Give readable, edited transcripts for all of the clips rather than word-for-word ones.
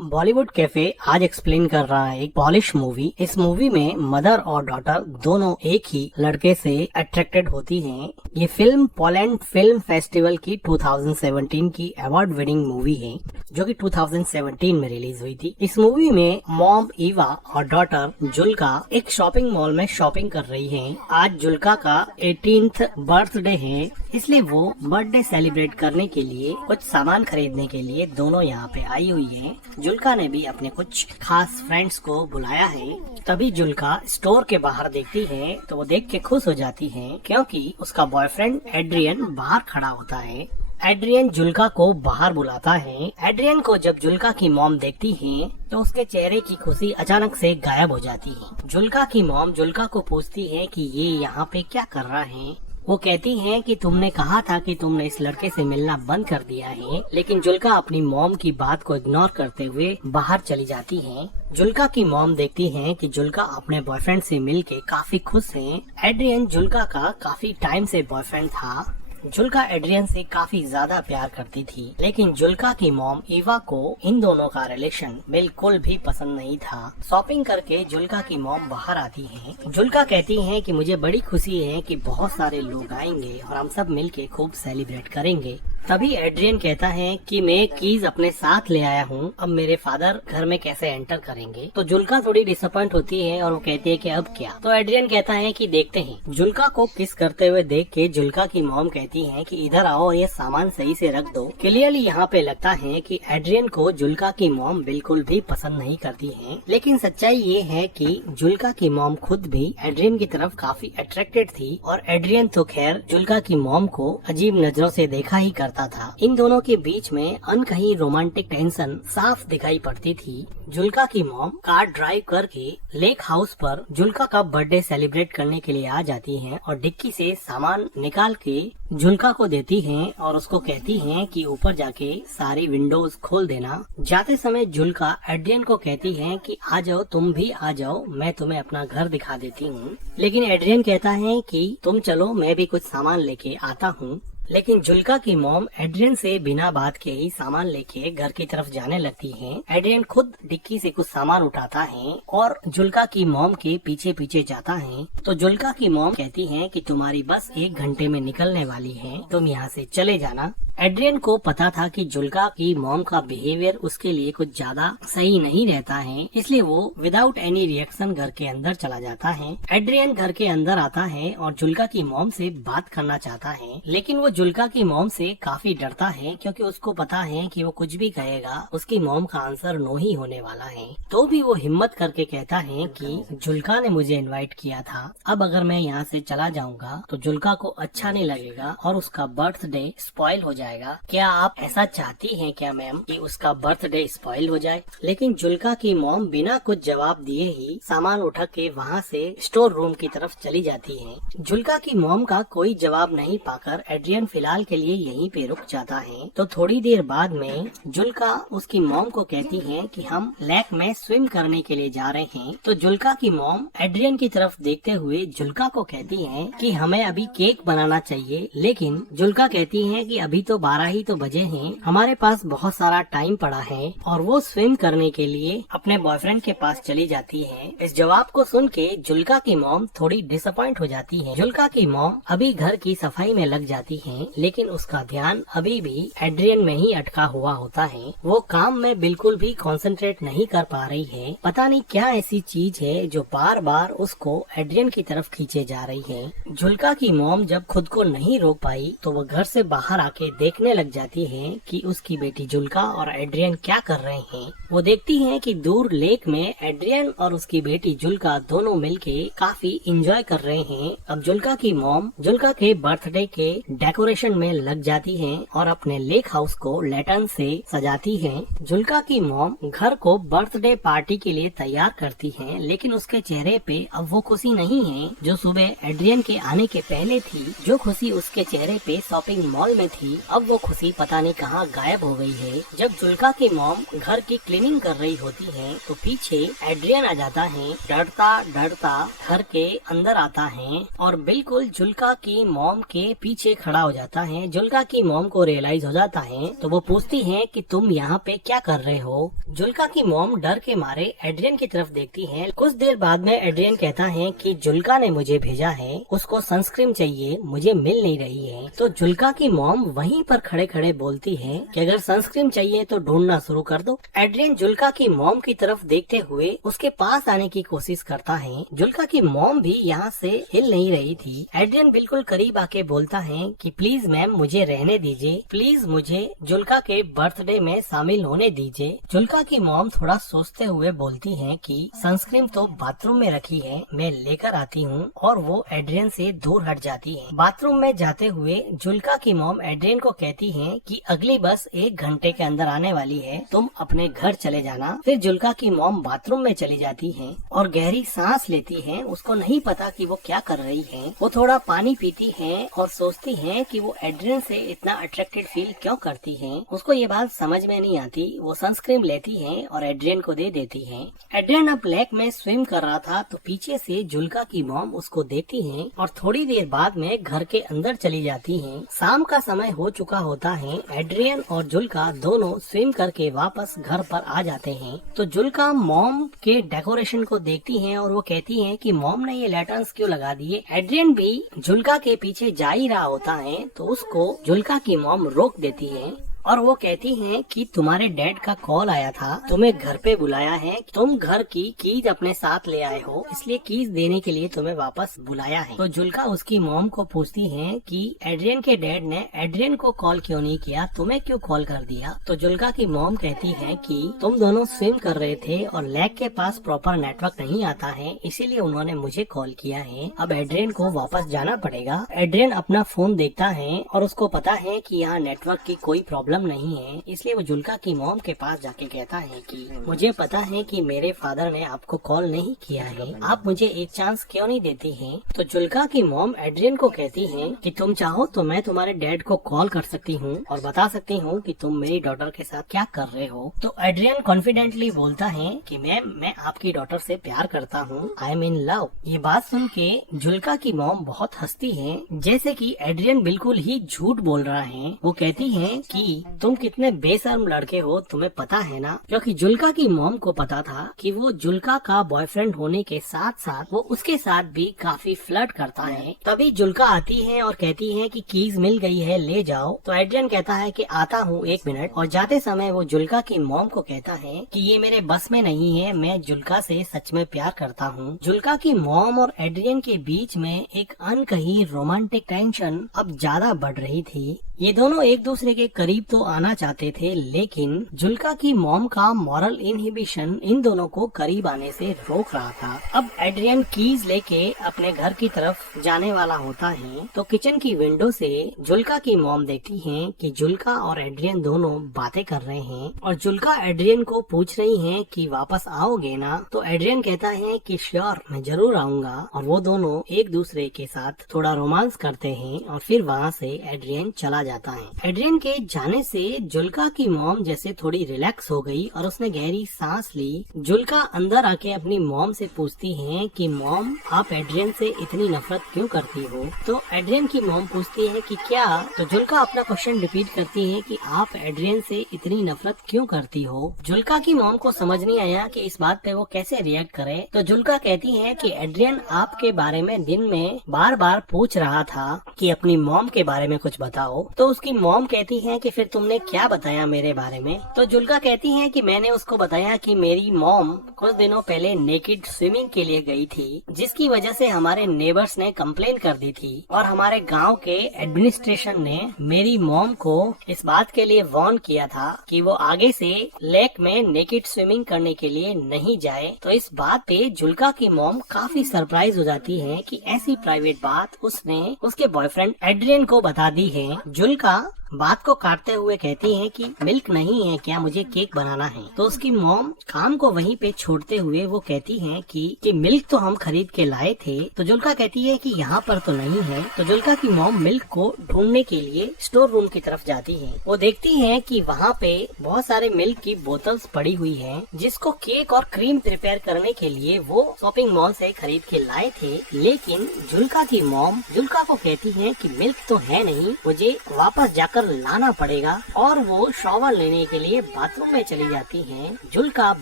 Bollywood cafe आज explain कर रहा है एक पॉलिश मूवी। इस मूवी में मदर और डॉटर दोनों एक ही लड़के से अट्रैक्टेड होती हैं। ये फिल्म पोलैंड फिल्म फेस्टिवल की 2017 की अवार्ड विनिंग मूवी है, जो कि 2017 में रिलीज हुई थी। इस मूवी में मॉम ईवा और डॉटर जुल्का एक शॉपिंग मॉल में शॉपिंग कर रही हैं। आज जुल्का का 18th बर्थडे है, इसलिए वो बर्थडे सेलिब्रेट करने के लिए कुछ सामान खरीदने के लिए दोनों यहाँ पे आई हुई हैं। जुल्का ने भी अपने कुछ खास फ्रेंड्स को बुलाया है। तभी जुल्का स्टोर के बाहर देखती है तो वो देख के खुश हो जाती है, क्योंकि उसका बॉयफ्रेंड एड्रियन बाहर खड़ा होता है। एड्रियन जुल्का को बाहर बुलाता है। एड्रियन को जब जुल्का की मॉम देखती है तो उसके चेहरे की खुशी अचानक से गायब हो जाती है। जुल्का की मॉम जुल्का को पूछती है कि ये यहाँ पे क्या कर रहा है। वो कहती हैं कि तुमने कहा था कि तुमने इस लड़के से मिलना बंद कर दिया है, लेकिन जुल्का अपनी मॉम की बात को इग्नोर करते हुए बाहर चली जाती है। जुल्का की मॉम देखती हैं कि जुल्का अपने बॉयफ्रेंड से मिलके काफी खुश है। एड्रियन जुल्का का काफी टाइम से बॉयफ्रेंड था। जुल्का एड्रियन से काफी ज्यादा प्यार करती थी, लेकिन जुल्का की मॉम ईवा को इन दोनों का रिलेशन बिल्कुल भी पसंद नहीं था। शॉपिंग करके जुल्का की मॉम बाहर आती है। जुल्का कहती है कि मुझे बड़ी खुशी है कि बहुत सारे लोग आएंगे और हम सब मिलके खूब सेलिब्रेट करेंगे। तभी एड्रियन कहता है कि मैं कीज अपने साथ ले आया हूँ, अब मेरे फादर घर में कैसे एंटर करेंगे। तो जुल्का थोड़ी डिसअपॉइंट होती है और वो कहती है कि अब क्या। तो एड्रियन कहता है कि देखते हैं। जुल्का को किस करते हुए देख के जुल्का की मॉम कहती है कि इधर आओ और ये सामान सही से रख दो। क्लियरली यहाँ पे लगता है कि एड्रियन को जुल्का की मॉम बिल्कुल भी पसंद नहीं करती है, लेकिन सच्चाई ये है कि जुल्का की मॉम खुद भी एड्रियन की तरफ काफी अट्रैक्टेड थी और एड्रियन तो खैर जुल्का की मॉम को अजीब नजरों से देखा ही करता था। इन दोनों के बीच में अनकही रोमांटिक टेंशन साफ दिखाई पड़ती थी। जुल्का की मॉम कार ड्राइव करके लेक हाउस पर जुल्का का बर्थडे सेलिब्रेट करने के लिए आ जाती हैं और डिक्की से सामान निकाल के जुल्का को देती हैं और उसको कहती हैं कि ऊपर जाके सारी विंडोज खोल देना। जाते समय जुल्का एड्रियन को कहती है कि आ जाओ, तुम भी आ जाओ, मैं तुम्हें अपना घर दिखा देती हूँ। लेकिन एड्रियन कहता है कि तुम चलो, मैं भी कुछ सामान लेके आता हूँ। लेकिन जुल्का की मॉम एड्रियन से बिना बात के ही सामान लेके घर की तरफ जाने लगती है। एड्रियन खुद डिक्की से कुछ सामान उठाता है और जुल्का की मॉम के पीछे पीछे जाता है। तो जुल्का की मॉम कहती है कि तुम्हारी बस 1 घंटे में निकलने वाली है, तुम यहाँ से चले जाना। एड्रियन को पता था कि जुल्का की मॉम का बिहेवियर उसके लिए कुछ ज्यादा सही नहीं रहता है, इसलिए वो विदाउट एनी रिएक्शन घर के अंदर चला जाता है। एड्रियन घर के अंदर आता है और जुल्का की मॉम से बात करना चाहता है, लेकिन वो जुल्का की मॉम से काफी डरता है, क्योंकि उसको पता है कि वो कुछ भी कहेगा उसकी मॉम का आंसर नो ही होने वाला है। तो भी वो हिम्मत करके कहता है कि जुल्का ने मुझे इनवाइट किया था, अब अगर मैं यहाँ से चला जाऊंगा तो जुल्का को अच्छा नहीं लगेगा और उसका बर्थडे स्पॉइल हो जाएगा। क्या आप ऐसा चाहती हैं क्या मैम कि उसका बर्थडे स्पॉइल हो जाए? लेकिन जुल्का की मॉम बिना कुछ जवाब दिए ही सामान उठा के वहाँ से स्टोर रूम की तरफ चली जाती है। जुल्का की मॉम का कोई जवाब नहीं पाकर एड्रियन फिलहाल के लिए यहीं पे रुक जाता है। तो थोड़ी देर बाद में जुल्का उसकी मॉम को कहती है कि हम लेक में स्विम करने के लिए जा रहे हैं। तो जुल्का की मॉम एड्रियन की तरफ देखते हुए जुल्का को कहती है कि हमें अभी केक बनाना चाहिए, लेकिन जुल्का कहती है कि अभी तो 12 ही तो बजे हैं, हमारे पास बहुत सारा टाइम पड़ा है, और वो स्विम करने के लिए अपने बॉयफ्रेंड के पास चली जाती है। इस जवाब को सुन के जुल्का की मॉम थोड़ी डिसअपॉइंट हो जाती है। जुल्का की मॉम अभी घर की सफाई में लग जाती है, लेकिन उसका ध्यान अभी भी एड्रियन में ही अटका हुआ होता है। वो काम में बिल्कुल भी कंसंट्रेट नहीं कर पा रही है। पता नहीं क्या ऐसी चीज है जो बार बार उसको एड्रियन की तरफ खींचे जा रही है। जुल्का की मॉम जब खुद को नहीं रोक पाई तो वो घर से बाहर आके देखने लग जाती है कि उसकी बेटी जुल्का और एड्रियन क्या कर रहे हैं। वो देखती है कि दूर लेक में एड्रियन और उसकी बेटी जुल्का दोनों मिलके काफी एंजॉय कर रहे हैं। अब जुल्का की मॉम जुल्का के बर्थडे के डेकोरेशन में लग जाती है और अपने लेक हाउस को लैटर्न से सजाती है। जुल्का की मॉम घर को बर्थडे पार्टी के लिए तैयार करती है, लेकिन उसके चेहरे पे अब वो खुशी नहीं है जो सुबह एड्रियन के आने के पहले थी। जो खुशी उसके चेहरे पे शॉपिंग मॉल में थी अब वो खुशी पता नहीं कहाँ गायब हो गई है। जब जुल्का की मॉम घर की क्लीनिंग कर रही होती है तो पीछे एड्रियन आ जाता है। डरता डरता घर के अंदर आता है और बिल्कुल जुल्का की मॉम के पीछे खड़ा हो जाता है। जुल्का की मॉम को रियलाइज हो जाता है तो वो पूछती है कि तुम यहाँ पे क्या कर रहे हो। जुल्का की मॉम डर के मारे एड्रियन की तरफ देखती है। कुछ देर बाद में एड्रियन कहता है कि जुल्का ने मुझे भेजा है, उसको सनस्क्रीन चाहिए, मुझे मिल नहीं रही है। तो जुल्का की मॉम वहीं पर खड़े खड़े बोलती है कि अगर सनस्क्रीन चाहिए तो ढूंढना शुरू कर दो। एड्रियन जुल्का की मॉम की तरफ देखते हुए उसके पास आने की कोशिश करता है। जुल्का की मॉम भी यहाँ से हिल नहीं रही थी। एड्रियन बिल्कुल करीब आके बोलता है कि प्लीज मैम मुझे रहने दीजिए, प्लीज मुझे जुल्का के बर्थडे में शामिल होने दीजिए। जुल्का की मॉम थोड़ा सोचते हुए बोलती है कि सनस्क्रीन तो बाथरूम में रखी है, मैं लेकर आती हूँ, और वो एड्रियन से दूर हट जाती है। बाथरूम में जाते हुए जुल्का की मॉम एड्रियन को कहती है कि अगली बस 1 घंटे के अंदर आने वाली है, तुम अपने घर चले जाना। फिर जुल्का की मॉम बाथरूम में चली जाती है और गहरी सांस लेती है। उसको नहीं पता कि वो क्या कर रही है। वो थोड़ा पानी पीती है और सोचती है कि वो एड्रियन से इतना अट्रैक्टेड फील क्यों करती है। उसको ये बात समझ में नहीं आती। वो सनस्क्रीन लेती है और एड्रियन को दे देती है। एड्रियन अब लेक में स्विम कर रहा था तो पीछे से जुल्का की मॉम उसको देखती है और थोड़ी देर बाद में घर के अंदर चली जाती है। शाम का समय हो चुका होता है। एड्रियन और जुल्का दोनों स्विम करके वापस घर पर आ जाते हैं। तो जुल्का मॉम के डेकोरेशन को देखती है और वो कहती है कि मॉम ने ये लैटर्न्स क्यों लगा दिए। एड्रियन भी जुल्का के पीछे जा ही रहा होता है तो उसको जुल्का की मॉम रोक देती है और वो कहती हैं कि तुम्हारे डैड का कॉल आया था, तुम्हें घर पे बुलाया है, तुम घर की कीज अपने साथ ले आए हो, इसलिए कीज देने के लिए तुम्हें वापस बुलाया है। तो जुल्का उसकी मॉम को पूछती है कि एड्रियन के डैड ने एड्रियन को कॉल क्यों नहीं किया, तुम्हें क्यों कॉल कर दिया। तो जुल्का की मॉम कहती है कि तुम दोनों स्विम कर रहे थे और लेक के पास प्रॉपर नेटवर्क नहीं आता है, इसीलिए उन्होंने मुझे कॉल किया है। अब एड्रियन को वापस जाना पड़ेगा। एड्रियन अपना फोन देखता है और उसको पता है कि यहाँ नेटवर्क की कोई प्रॉब्लम नहीं है, इसलिए वो जुल्का की मॉम के पास जाके कहता है कि मुझे पता है कि मेरे फादर ने आपको कॉल नहीं किया है, आप मुझे एक चांस क्यों नहीं देती हैं। तो जुल्का की मॉम एड्रियन को कहती है कि तुम चाहो तो मैं तुम्हारे डैड को कॉल कर सकती हूँ और बता सकती हूँ कि तुम मेरी डॉटर के साथ क्या कर रहे हो। तो एड्रियन कॉन्फिडेंटली बोलता है कि मैम मैं आपकी डॉटर से प्यार करता हूँ, आई एम इन लव। ये बात सुन के जुल्का की मॉम बहुत हंसती है, जैसे कि एड्रियन बिल्कुल ही झूठ बोल रहा है। वो कहती है कि तुम कितने बेशर्म लड़के हो, तुम्हें पता है ना। क्योंकि जुल्का की मॉम को पता था कि वो जुल्का का बॉयफ्रेंड होने के साथ साथ वो उसके साथ भी काफी फ्लर्ट करता है। तभी जुल्का आती है और कहती है कि कीज मिल गई है, ले जाओ। तो एड्रियन कहता है कि आता हूँ 1 मिनट, और जाते समय वो जुल्का की मॉम को कहता है कि ये मेरे बस में नहीं है, मैं जुल्का से सच में प्यार करता हूँ। जुल्का की मॉम और एड्रियन के बीच में एक अनकही रोमांटिक टेंशन अब ज्यादा बढ़ रही थी। ये दोनों एक दूसरे के करीब तो आना चाहते थे, लेकिन जुल्का की मॉम का मॉरल इनहिबिशन इन दोनों को करीब आने से रोक रहा था। अब एड्रियन कीज लेके अपने घर की तरफ जाने वाला होता है तो किचन की विंडो से जुल्का की मॉम देखती है कि जुल्का और एड्रियन दोनों बातें कर रहे हैं और जुल्का एड्रियन को पूछ रही है कि वापस आओगे ना। तो एड्रियन कहता है कि श्योर, मैं जरूर आऊंगा, और वो दोनों एक दूसरे के साथ थोड़ा रोमांस करते हैं और फिर वहाँ से एड्रियन चला जाता है। एड्रियन के जाने से जुल्का की मॉम जैसे थोड़ी रिलैक्स हो गई और उसने गहरी सांस ली। जुल्का अंदर आके अपनी मॉम से पूछती है कि मॉम आप एड्रियन से इतनी नफरत क्यों करती हो। तो एड्रियन की मॉम पूछती है कि क्या। तो जुल्का अपना क्वेश्चन रिपीट करती है कि आप एड्रियन से इतनी नफरत क्यों करती हो। जुल्का की मॉम को समझ नहीं आया कि इस बात पे वो कैसे रिएक्ट करे। तो जुल्का कहती है कि एड्रियन आपके बारे में दिन में बार बार पूछ रहा था कि अपनी मॉम के बारे में कुछ बताओ। तो उसकी मॉम कहती है कि फिर तुमने क्या बताया मेरे बारे में। तो जुल्का कहती है कि मैंने उसको बताया कि मेरी मॉम कुछ दिनों पहले नेकेड स्विमिंग के लिए गई थी, जिसकी वजह से हमारे नेबर्स ने कंप्लेन कर दी थी और हमारे गांव के एडमिनिस्ट्रेशन ने मेरी मॉम को इस बात के लिए वार्न किया था कि वो आगे से लेक में नेकेड स्विमिंग करने के लिए नहीं जाए। तो इस बात पे जुल्का की मॉम काफी सरप्राइज हो जाती है कि ऐसी प्राइवेट बात उसने उसके बॉयफ्रेंड एड्रियन को बता दी है। जुल्का बात को काटते हुए कहती है कि मिल्क नहीं है क्या, मुझे केक बनाना है। तो उसकी मॉम काम को वहीं पे छोड़ते हुए वो कहती है कि मिल्क तो हम खरीद के लाए थे। तो जुल्का कहती है कि यहाँ पर तो नहीं है। तो जुल्का की मॉम मिल्क को ढूंढने के लिए स्टोर रूम की तरफ जाती है। वो देखती है कि वहाँ पे बहुत सारे मिल्क की बोतल्स पड़ी हुई हैं, जिसको केक और क्रीम प्रिपेयर करने के लिए वो शॉपिंग मॉल से खरीद के लाए थे। लेकिन जुल्का की मॉम जुल्का को कहती है कि मिल्क तो है नहीं, मुझे वापस जाकर लाना पड़ेगा। और वो शॉवर लेने के लिए बाथरूम में चली जाती है। जुल्का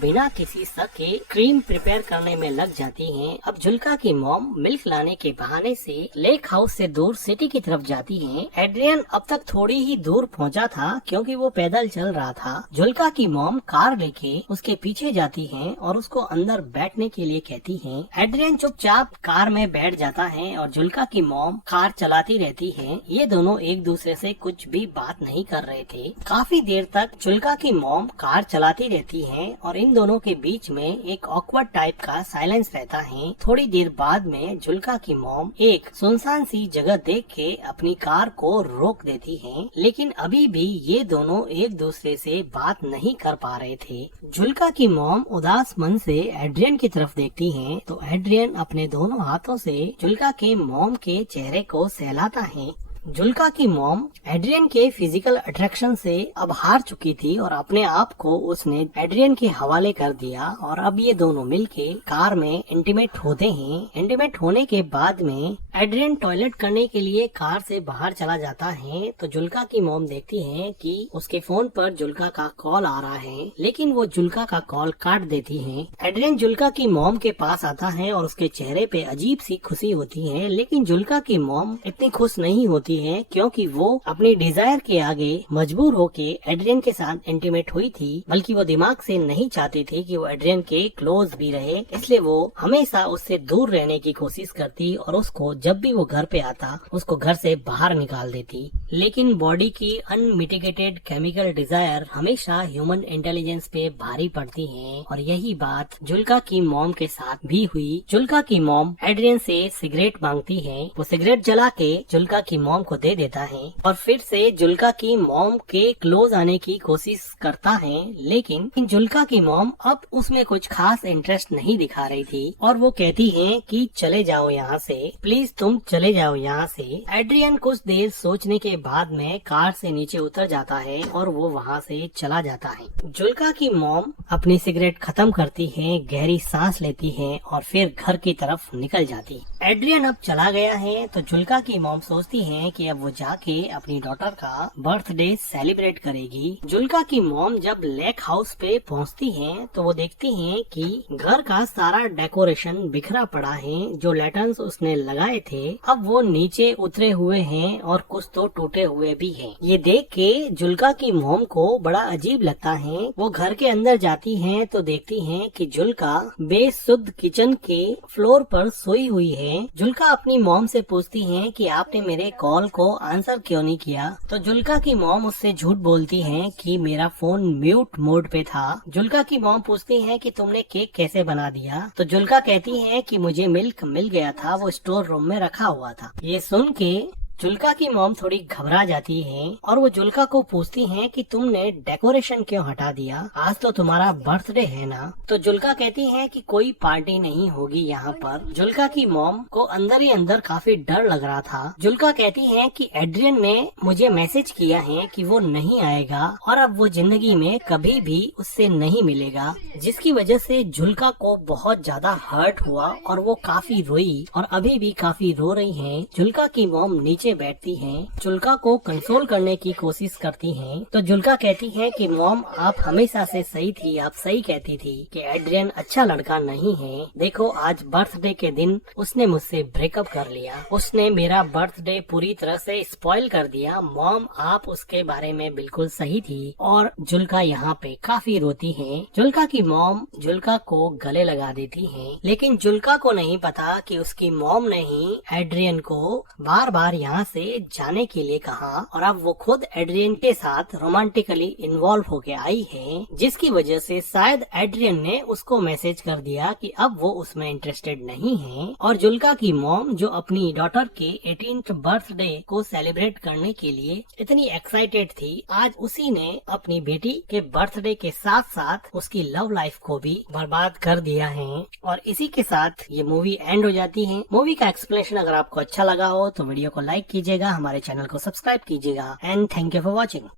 बिना किसी शक के क्रीम प्रिपेयर करने में लग जाती है। अब जुल्का की मॉम मिल्क लाने के बहाने से लेक हाउस से दूर सिटी की तरफ जाती है। एड्रियन अब तक थोड़ी ही दूर पहुंचा था क्योंकि वो पैदल चल रहा था। जुल्का की मॉम कार लेके उसके पीछे जाती है और उसको अंदर बैठने के लिए कहती है। एड्रियन चुपचाप कार में बैठ जाता है और जुल्का की मॉम कार चलाती रहती है। ये दोनों एक दूसरे से कुछ भी बात नहीं कर रहे थे। काफी देर तक जुल्का की मॉम कार चलाती रहती है और इन दोनों के बीच में एक ऑकवर्ड टाइप का साइलेंस रहता है। थोड़ी देर बाद में जुल्का की मॉम एक सुनसान सी जगह देख के अपनी कार को रोक देती है। लेकिन अभी भी ये दोनों एक दूसरे से बात नहीं कर पा रहे थे। जुल्का की मॉम उदास मन से एड्रियन की तरफ देखती है तो एड्रियन अपने दोनों हाथों से जुल्का के मॉम के चेहरे को सहलाता है। जुल्का की मॉम एड्रियन के फिजिकल अट्रैक्शन से अब हार चुकी थी और अपने आप को उसने एड्रियन के हवाले कर दिया और अब ये दोनों मिलके कार में इंटीमेट होते हैं। इंटीमेट होने के बाद में एड्रियन टॉयलेट करने के लिए कार से बाहर चला जाता है। तो जुल्का की मॉम देखती है कि उसके फोन पर जुल्का का कॉल आ रहा है, लेकिन वो जुल्का का कॉल काट देती है। एड्रियन जुल्का की मॉम के पास आता है और उसके चेहरे पे अजीब सी खुशी होती है। लेकिन जुल्का की मॉम इतनी खुश नहीं होती है क्योंकि वो अपनी डिजायर के आगे मजबूर होके एड्रियन के साथ इंटीमेट हुई थी, बल्कि वो दिमाग से नहीं चाहती थी कि वो एड्रियन के क्लोज भी रहे। इसलिए वो हमेशा उससे दूर रहने की कोशिश करती और उसको जब भी वो घर पे आता उसको घर से बाहर निकाल देती। लेकिन बॉडी की अनमिटिगेटेड केमिकल डिजायर हमेशा ह्यूमन इंटेलिजेंस पे भारी पड़ती है और यही बात जुल्का की मॉम के साथ भी हुई। जुल्का की मॉम एड्रियन से सिगरेट मांगती है। वो सिगरेट जला के जुल्का की मॉम को दे देता है और फिर से जुल्का की मॉम के क्लोज आने की कोशिश करता है। लेकिन जुल्का की मॉम अब उसमें कुछ खास इंटरेस्ट नहीं दिखा रही थी और वो कहती है कि चले जाओ यहाँ से, प्लीज तुम चले जाओ यहाँ से। एड्रियन कुछ देर सोचने के बाद में कार से नीचे उतर जाता है और वो वहाँ से चला जाता है। जुल्का की मॉम अपनी सिगरेट खत्म करती है, गहरी सांस लेती है और फिर घर की तरफ निकल जाती। एड्रियन अब चला गया है तो जुल्का की मॉम सोचती है कि अब वो जाके अपनी डॉटर का बर्थडे सेलिब्रेट करेगी। जुल्का की मॉम जब लेक हाउस पे पहुंचती हैं तो वो देखती हैं कि घर का सारा डेकोरेशन बिखरा पड़ा है। जो लैटर्न्स उसने लगाए थे अब वो नीचे उतरे हुए हैं और कुछ तो टूटे हुए भी हैं। ये देख के जुल्का की मॉम को बड़ा अजीब लगता है। वो घर के अंदर जाती हैं तो देखती हैं कि जुल्का बेसुध किचन के फ्लोर पर सोई हुई है। जुल्का अपनी मॉम से पूछती है कि आपने मेरे कॉल को आंसर क्यों नहीं किया। तो जुल्का की मॉम उससे झूठ बोलती है कि मेरा फोन म्यूट मोड पे था। जुल्का की मॉम पूछती है कि तुमने केक कैसे बना दिया। तो जुल्का कहती है कि मुझे मिल्क मिल गया था, वो स्टोर रूम में रखा हुआ था। ये सुन के जुल्का की मॉम थोड़ी घबरा जाती है और वो जुल्का को पूछती है कि तुमने डेकोरेशन क्यों हटा दिया, आज तो तुम्हारा बर्थडे है ना। तो जुल्का कहती है कि कोई पार्टी नहीं होगी यहाँ पर। जुल्का की मॉम को अंदर ही अंदर काफी डर लग रहा था। जुल्का कहती है कि एड्रियन ने मुझे मैसेज किया है कि वो नहीं आएगा और अब वो जिंदगी में कभी भी उससे नहीं मिलेगा, जिसकी वजह से जुल्का को बहुत ज्यादा हर्ट हुआ और वो काफी रोई और अभी भी काफी रो रही है। जुल्का की मॉम नीचे बैठती हैं, जुल्का को कंसोल करने की कोशिश करती हैं। तो जुल्का कहती है कि मॉम आप हमेशा से सही थी, आप सही कहती थी कि एड्रियन अच्छा लड़का नहीं है। देखो आज बर्थडे के दिन उसने मुझसे ब्रेकअप कर लिया, उसने मेरा बर्थडे पूरी तरह से स्पॉइल कर दिया। मॉम आप उसके बारे में बिल्कुल सही थी। और जुल्का यहाँ पे काफी रोती है। जुल्का की मॉम जुल्का को गले लगा देती है, लेकिन जुल्का को नहीं पता कि उसकी मॉम ने ही एड्रियन को बार बार यहाँ यहाँ से जाने के लिए कहा और अब वो खुद एड्रियन के साथ रोमांटिकली इन्वॉल्व होके आई है, जिसकी वजह से शायद एड्रियन ने उसको मैसेज कर दिया कि अब वो उसमें इंटरेस्टेड नहीं है। और जुल्का की मॉम जो अपनी डॉटर के 18th बर्थडे को सेलिब्रेट करने के लिए इतनी एक्साइटेड थी, आज उसी ने अपनी बेटी के बर्थडे के साथ साथ उसकी लव लाइफ को भी बर्बाद कर दिया है। और इसी के साथ ये मूवी एंड हो जाती है। मूवी का एक्सप्लेनेशन अगर आपको अच्छा लगा हो तो वीडियो को लाइक कीजिएगा, हमारे चैनल को सब्सक्राइब कीजिएगा and thank you for watching.